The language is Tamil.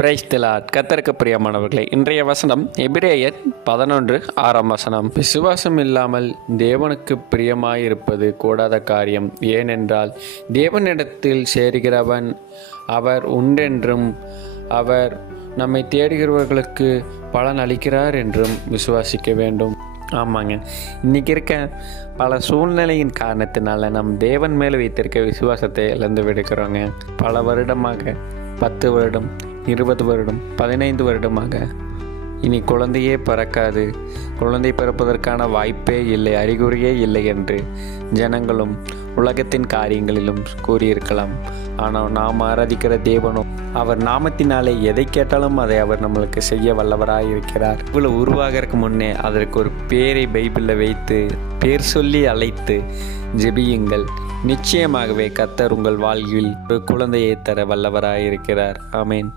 Praise the Lord. கர்த்தருக்கு பிரியமானவர்களே, இன்றைய வசனம் எபிரேயர் 11:6. விசுவாசம் இல்லாமல் தேவனுக்கு பிரியமாயிருப்பது கூடாத காரியம். ஏனென்றால் தேவனிடத்தில் சேருகிறவன் அவர் உண்டென்றும் அவர் நம்மை தேடுகிறவர்களுக்கு பலன் அளிக்கிறார் என்றும் விசுவாசிக்க வேண்டும். ஆமாங்க, இன்றைக்கி இருக்க பல சூழ்நிலையின் காரணத்தினால நம் தேவன் மேல் வைத்திருக்க விசுவாசத்தை இழந்து விடுக்கிறோங்க. பல வருடமாக 10 வருடம், 20 வருடம், 15 வருடமாக இனி குழந்தையே பிறக்காது, குழந்தை பிறப்பதற்கான வாய்ப்பே இல்லை, அறிகுறியே இல்லை என்று ஜனங்களும் உலகத்தின் காரியங்களிலும் கூறியிருக்கலாம். ஆனால் நாம் ஆராதிக்கிற தேவனும் அவர் நாமத்தினாலே எதை கேட்டாலும் அதை அவர் நம்மளுக்கு செய்ய வல்லவராக இருக்கிறார். இவ்வளவு உருவாகிறதுக்கு முன்னே அதற்கு ஒரு பேரை பைபிளில் வைத்து பேர் சொல்லி அழைத்து ஜெபியுங்கள். நிச்சயமாகவே கர்த்தர் உங்கள் வாழ்வில் ஒரு குழந்தையை தர வல்லவராக இருக்கிறார். ஆமேன்.